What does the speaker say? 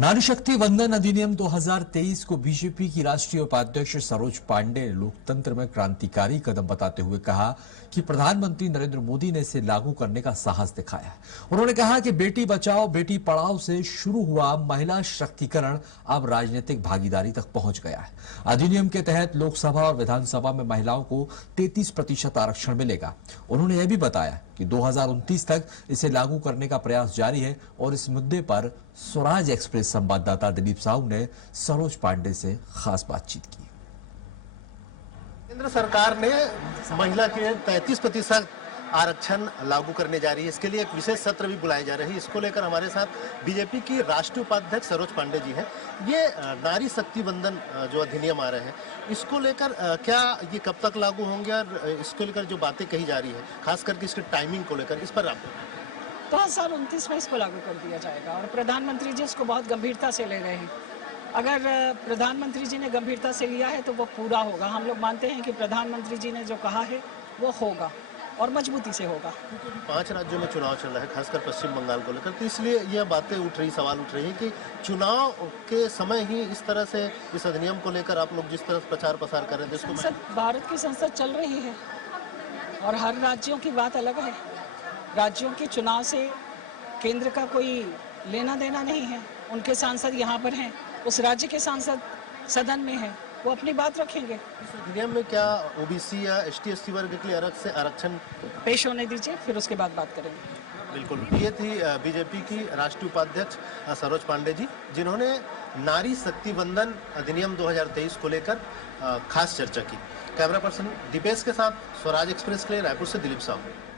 नारी शक्ति वंदन अधिनियम 2023 को बीजेपी की राष्ट्रीय उपाध्यक्ष सरोज पांडे ने लोकतंत्र में क्रांतिकारी कदम बताते हुए कहा कि प्रधानमंत्री नरेंद्र मोदी ने इसे लागू करने का साहस दिखाया है। उन्होंने कहा कि बेटी बचाओ बेटी पढ़ाओ से शुरू हुआ महिला शक्तिकरण अब राजनीतिक भागीदारी तक पहुंच गया है। अधिनियम के तहत लोकसभा और विधानसभा में महिलाओं को 33% आरक्षण मिलेगा। उन्होंने यह भी बताया कि 2029 तक इसे लागू करने का प्रयास जारी है और इस मुद्दे पर स्वराज एक्सप्रेस संवाददाता दिलीप साहू ने सरोज पांडे से खास बातचीत की। केंद्र सरकार ने महिला के 33% आरक्षण लागू करने जा रही है। इसके लिए एक विशेष सत्र भी बुलाए जा रहे हैं। इसको लेकर हमारे साथ बीजेपी की राष्ट्रीय उपाध्यक्ष सरोज पांडे जी हैं। ये नारी शक्ति वंदन जो अधिनियम आ रहे हैं, इसको लेकर क्या ये कब तक लागू होंगे और इसको लेकर जो बातें कही जा रही है, खास करके इसकी टाइमिंग को लेकर, इस पर आप 2029 में इसको लागू कर दिया जाएगा और प्रधानमंत्री जी इसको बहुत गंभीरता से ले रहे हैं। अगर प्रधानमंत्री जी ने गंभीरता से लिया है तो वो पूरा होगा। हम लोग मानते हैं कि प्रधानमंत्री जी ने जो कहा है वो होगा और मजबूती से होगा। 5 राज्यों में चुनाव चल रहा है, खासकर पश्चिम बंगाल को लेकर, तो इसलिए यह बातें उठ रही, सवाल उठ रही है कि चुनाव के समय ही इस तरह से इस अधिनियम को लेकर आप लोग जिस तरह प्रचार प्रसार कर रहे थे। भारत की संसद चल रही है और हर राज्यों की बात अलग है। राज्यों के चुनाव से केंद्र का कोई लेना देना नहीं है। उनके सांसद यहाँ पर हैं, उस राज्य के सांसद सदन में हैं, वो अपनी बात रखेंगे। इस अधिनियम में क्या ओबीसी या एसटी/एससी वर्ग के लिए अलग से आरक्षण पेश होने दीजिए, फिर उसके बाद बात करेंगे। बिल्कुल। ये थी बीजेपी की राष्ट्रीय उपाध्यक्ष सरोज पांडे जी, जिन्होंने नारी शक्ति वंदन अधिनियम 2023 को लेकर खास चर्चा की। कैमरा पर्सन दीपेश के साथ स्वराज एक्सप्रेस के लिए रायपुर से दिलीप साहू।